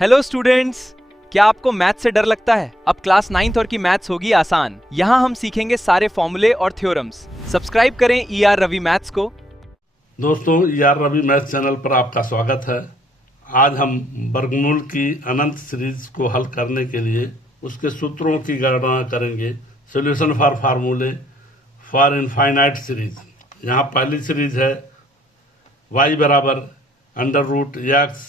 Hello students, क्या आपको math से डर लगता है? अब क्लास 9th और की मैथ्स होगी आसान। यहाँ हम सीखेंगे सारे फॉर्मूले और थ्योरम्स। सब्सक्राइब करें ER रवि मैथ्स को। दोस्तों, ER रवि मैथ चैनल पर आपका स्वागत है। आज हम वर्गमूल की अनंत सीरीज को हल करने के लिए उसके सूत्रों की गणना करेंगे। Solution for formulae for infinite series. यहाँ पहली सीरीज है y बराबर under root x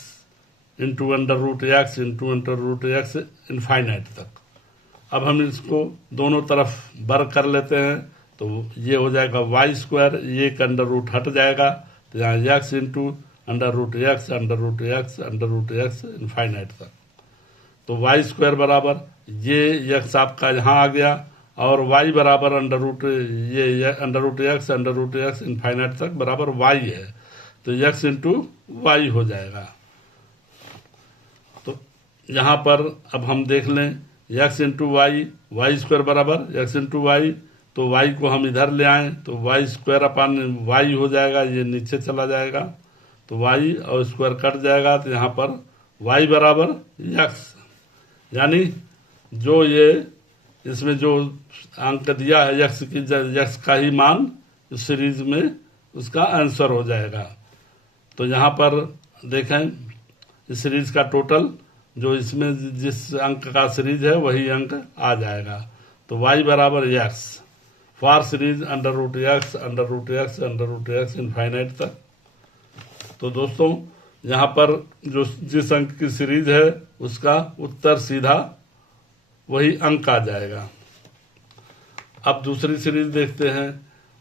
into under root x into under root x infinite तक। अब हम इसको दोनों तरफ वर्ग कर लेते हैं तो ये हो जाएगा वाई स्क्वायर, ये एक अंडर रूट हट जाएगा तो यहाँ x into under root x under root x under root x infinite तक। तो वाई स्क्वायर बराबर ये एक्स आपका यहाँ आ गया और वाई बराबर अंडर रूट ये अंडर रूट एक्स इनफाइनाइट तक बराबर वाई है तो एक्स इंटू वाई हो जाएगा। तो यहाँ पर अब हम देख लें x into y, y square बराबर एक्स इंटू वाई, तो वाई को हम इधर ले आएँ तो वाई स्क्वायर अपान वाई हो जाएगा, ये नीचे चला जाएगा तो वाई और स्क्वायर कट जाएगा तो यहाँ पर वाई बराबर एक्स, यानी जो ये इसमें जो अंक दिया है एक्स का ही मान इस सीरीज में उसका आंसर हो जाएगा। तो यहाँ पर देखें इस सीरीज का टोटल जो इसमें जिस अंक का सीरीज है वही अंक आ जाएगा। तो y बराबर x for series under root x under root x under root x infinite तक। तो दोस्तों यहाँ पर जो जिस अंक की सीरीज है उसका उत्तर सीधा वही अंक आ जाएगा। अब दूसरी सीरीज देखते हैं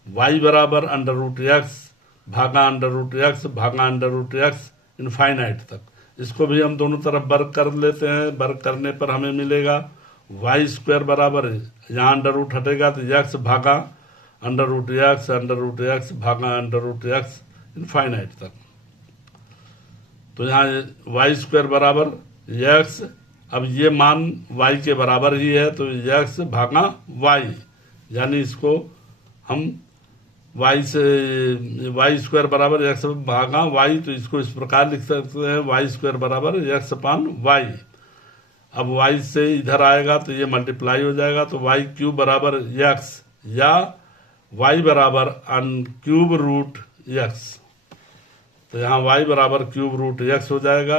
y बराबर अंडर रूट एक्स भागा अंडर रूट एक्स भागा अंडर रूट एक्स इनफाइनाइट तक। इसको भी हम दोनों तरफ वर्ग कर लेते हैं। वर्ग करने पर हमें मिलेगा वाई स्क्वायर बराबर यहाँ अंडर रूट हटेगा तो एक्स भागा अंडर रूट एक्स भागा अंडर रूट एक्स इनफाइनाइट तक। तो यहाँ वाई स्क्वायर बराबर एक्स, अब ये मान वाई के बराबर ही है तो एक्स भागा वाई, यानी इसको हम वाई स्क्वायर बराबर एक्स भागा वाई, तो इसको इस प्रकार लिख सकते हैं वाई स्क्वायर बराबर एक्स अपान वाई। अब वाई से इधर आएगा तो ये मल्टीप्लाई हो जाएगा तो वाई क्यूब बराबर एक्स या वाई बराबर क्यूब रूट एक्स। तो यहाँ वाई बराबर क्यूब रूट एक्स हो जाएगा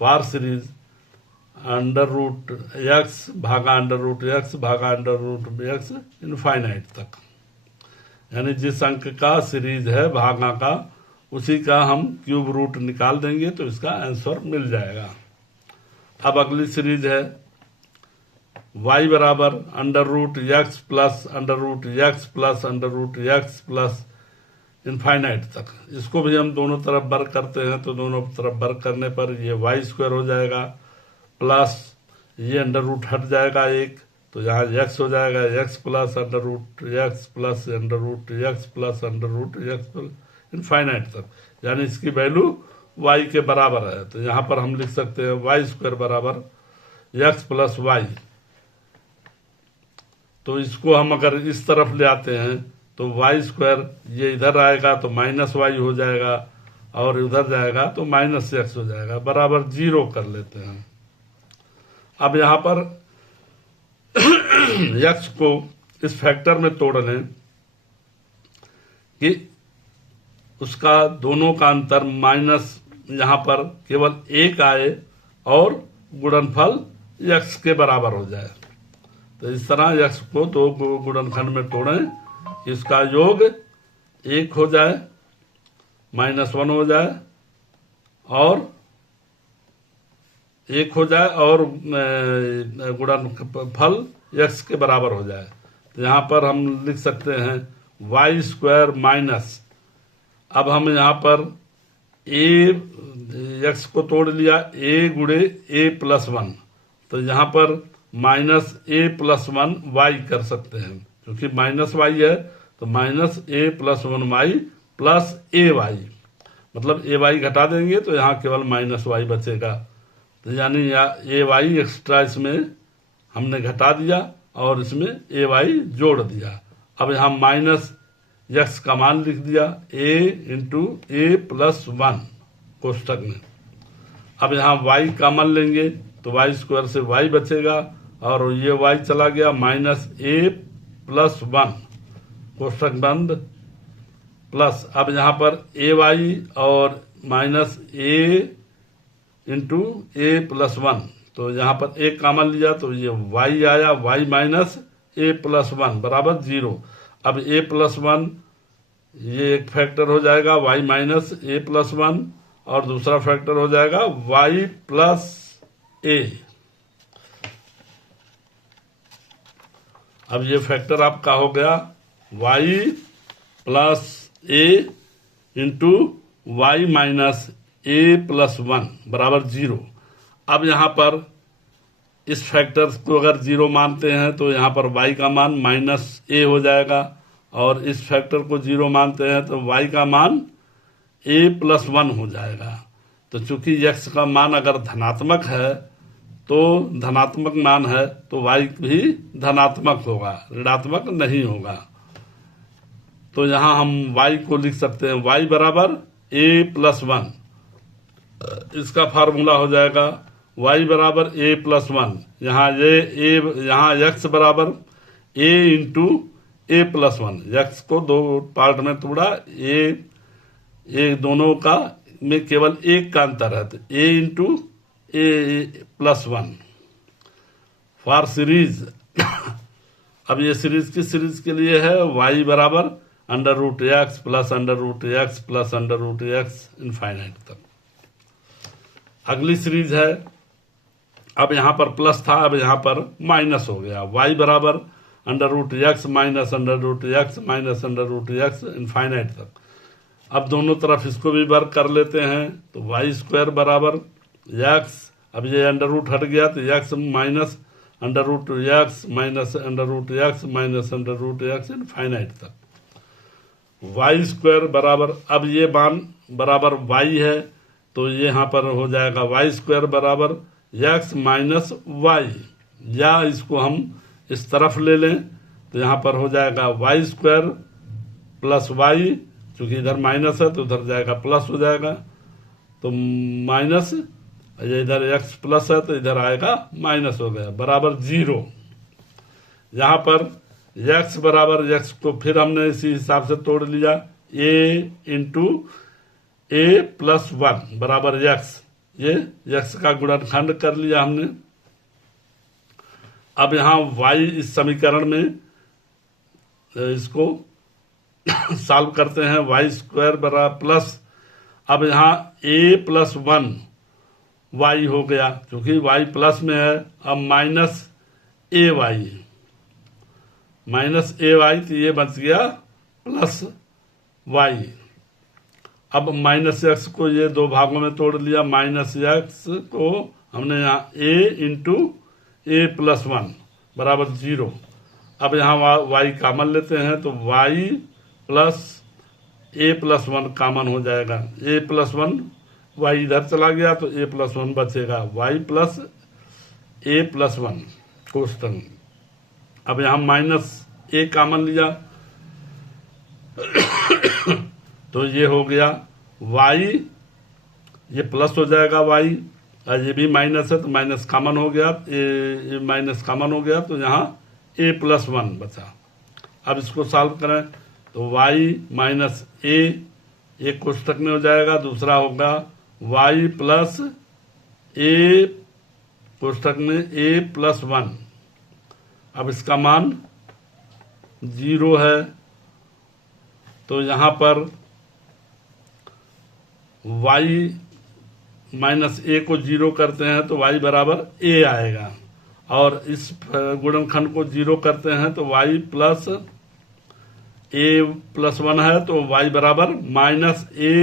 for series under root x भागा अंडर रूट एक्स भागा अंडर रूट एक्स इनफाइनाइट तक, यानी जिस अंक का सीरीज है भागा का उसी का हम क्यूब रूट निकाल देंगे तो इसका आंसर मिल जाएगा। अब अगली सीरीज है y बराबर under root x plus under root x plus under root x plus infinite तक। इसको भी हम दोनों तरफ वर्ग करते हैं तो दोनों तरफ वर्ग करने पर ये वाई स्क्वायर हो जाएगा प्लस ये अंडर रूट हट जाएगा एक तो यहाँ एक्स हो जाएगा x plus under root x plus under root x plus under root x infinite तक, यानी इसकी वैल्यू वाई के बराबर है। तो यहाँ पर हम लिख सकते हैं वाई स्क्वायर बराबर एक्स प्लस वाई। तो इसको हम अगर इस तरफ ले आते हैं तो वाई स्क्वायर ये इधर आएगा तो माइनस वाई हो जाएगा और उधर जाएगा तो माइनस एक्स हो जाएगा बराबर 0 कर लेते हैं। अब यहाँ पर एक्स को इस फैक्टर में तोड़ लें कि उसका दोनों का अंतर माइनस यहाँ पर केवल एक आए और गुणनफल एक्स के बराबर हो जाए। तो इस तरह एक्स को दो गुणनखंड में तोड़ें, इसका योग 1 हो जाए -1 हो जाए और 1 हो जाए और गुणनफल एक्स के बराबर हो जाए। तो यहाँ पर हम लिख सकते हैं वाई स्क्वायर माइनस, अब हम यहाँ पर एक्स को तोड़ लिया a गुणे a प्लस 1, तो यहाँ पर माइनस a प्लस 1 वाई कर सकते हैं क्योंकि माइनस वाई है तो minus a plus 1 y plus a y, मतलब a वाई घटा देंगे तो यहाँ केवल माइनस वाई बचेगा। तो यानी a वाई एक्स्ट्रा इसमें हमने घटा दिया और इसमें a वाई जोड़ दिया। अब यहाँ माइनस एक्स का मान लिख दिया a इंटू a प्लस 1 कोष्टक में। अब यहाँ y कॉमन लेंगे तो y स्क्वायर से y बचेगा और ये y चला गया माइनस a प्लस 1 कोष्टक बंद प्लस अब यहाँ पर ay और minus a into a plus 1 तो यहाँ पर a कॉमन लिया तो ये y आया y माइनस a प्लस 1 बराबर 0। अब a प्लस 1 ये एक फैक्टर हो जाएगा y माइनस a प्लस 1 और दूसरा फैक्टर हो जाएगा y प्लस a। अब ये फैक्टर आपका हो गया y plus a into y minus a plus 1 बराबर 0। अब यहाँ पर इस फैक्टर को अगर 0 मानते हैं तो यहाँ पर y का मान माइनस a हो जाएगा और इस फैक्टर को 0 मानते हैं तो y का मान a प्लस 1 हो जाएगा। तो चूंकि x का मान अगर धनात्मक है तो धनात्मक मान है तो y भी धनात्मक होगा, ऋणात्मक नहीं होगा। तो यहाँ हम y को लिख सकते हैं y बराबर a प्लस 1। इसका फार्मूला हो जाएगा y बराबर a प्लस 1। यहाँ यहाँ x बराबर a into a plus 1। x को दो पार्ट में तोड़ा, a दोनों का में केवल एक का अंतर है तो a into a plus 1 for series. अब ये सीरीज किस सीरीज के लिए है? y बराबर under root x plus under root x plus under root x infinite तक। अगली सीरीज है, अब यहाँ पर प्लस था अब यहाँ पर माइनस हो गया, y बराबर under root x minus under root x minus under root x infinite तक। अब दोनों तरफ इसको भी वर्क कर लेते हैं तो y स्क्वायर बराबर x, अब ये अंडर रूट हट गया तो x minus under root x minus under root x minus under root x infinite तक। y स्क्वायर बराबर अब ये मान बराबर y है तो ये यहाँ पर हो जाएगा y स्क्वायर बराबर x माइनस y, या इसको हम इस तरफ ले लें तो यहाँ पर हो जाएगा y स्क्वायर प्लस y, क्योंकि इधर माइनस है तो उधर जाएगा प्लस हो जाएगा तो माइनस, ये इधर x प्लस है तो इधर आएगा माइनस हो गया बराबर 0। यहाँ पर x बराबर x को फिर हमने इसी हिसाब से तोड़ लिया, a इंटू a प्लस 1 बराबर x, ये x का गुणनखंड कर लिया हमने। अब यहाँ y इस समीकरण में इसको सॉल्व करते हैं, y स्क्वायर बराबर प्लस अब यहाँ a प्लस 1 y हो गया क्योंकि y प्लस में है, अब माइनस a y तो ये बच गया प्लस y। अब माइनस एक्स को ये दो भागों में तोड़ लिया, माइनस एक्स को हमने यहाँ a इंटू a प्लस 1 बराबर 0। अब यहाँ y कॉमन लेते हैं तो y plus a plus 1 common हो जाएगा, a प्लस 1 y इधर चला गया तो a प्लस 1 बचेगा, y प्लस a प्लस 1 कोष्टक। अब यहाँ माइनस a कॉमन लिया तो ये हो गया y, ये प्लस हो जाएगा y, और ये भी माइनस है तो माइनस कॉमन हो गया, a माइनस कॉमन हो गया तो यहाँ a प्लस 1 बचा। अब इसको सॉल्व करें तो y माइनस a एक कोष्टक में हो जाएगा, दूसरा होगा y प्लस a कोष्टक में a प्लस 1। अब इसका मान 0 है तो यहाँ पर y माइनस a को 0 करते हैं तो y बराबर a आएगा, और इस गुणनखंड को 0 करते हैं तो y प्लस a प्लस 1 है तो y बराबर माइनस a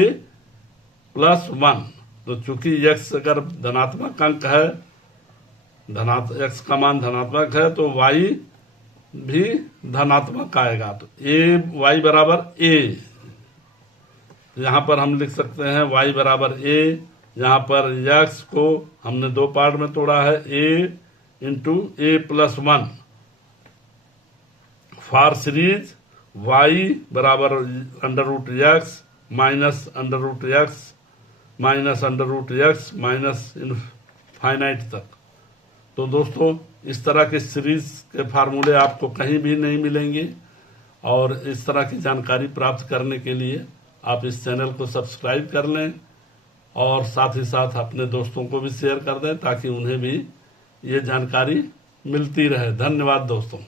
प्लस 1। तो चूंकि x अगर धनात्मक अंक है, x का मान धनात्मक है तो y भी धनात्मक आएगा, तो y बराबर a। यहाँ पर हम लिख सकते हैं y बराबर a, यहाँ पर x को हमने दो पार्ट में तोड़ा है, a into a plus 1 for series y बराबर under root x minus under root x minus under root x minus infinite तक। तो दोस्तों इस तरह के सीरीज के फार्मूले आपको कहीं भी नहीं मिलेंगे, और इस तरह की जानकारी प्राप्त करने के लिए आप इस चैनल को सब्सक्राइब कर लें और साथ ही साथ अपने दोस्तों को भी शेयर कर दें ताकि उन्हें भी ये जानकारी मिलती रहे। धन्यवाद दोस्तों।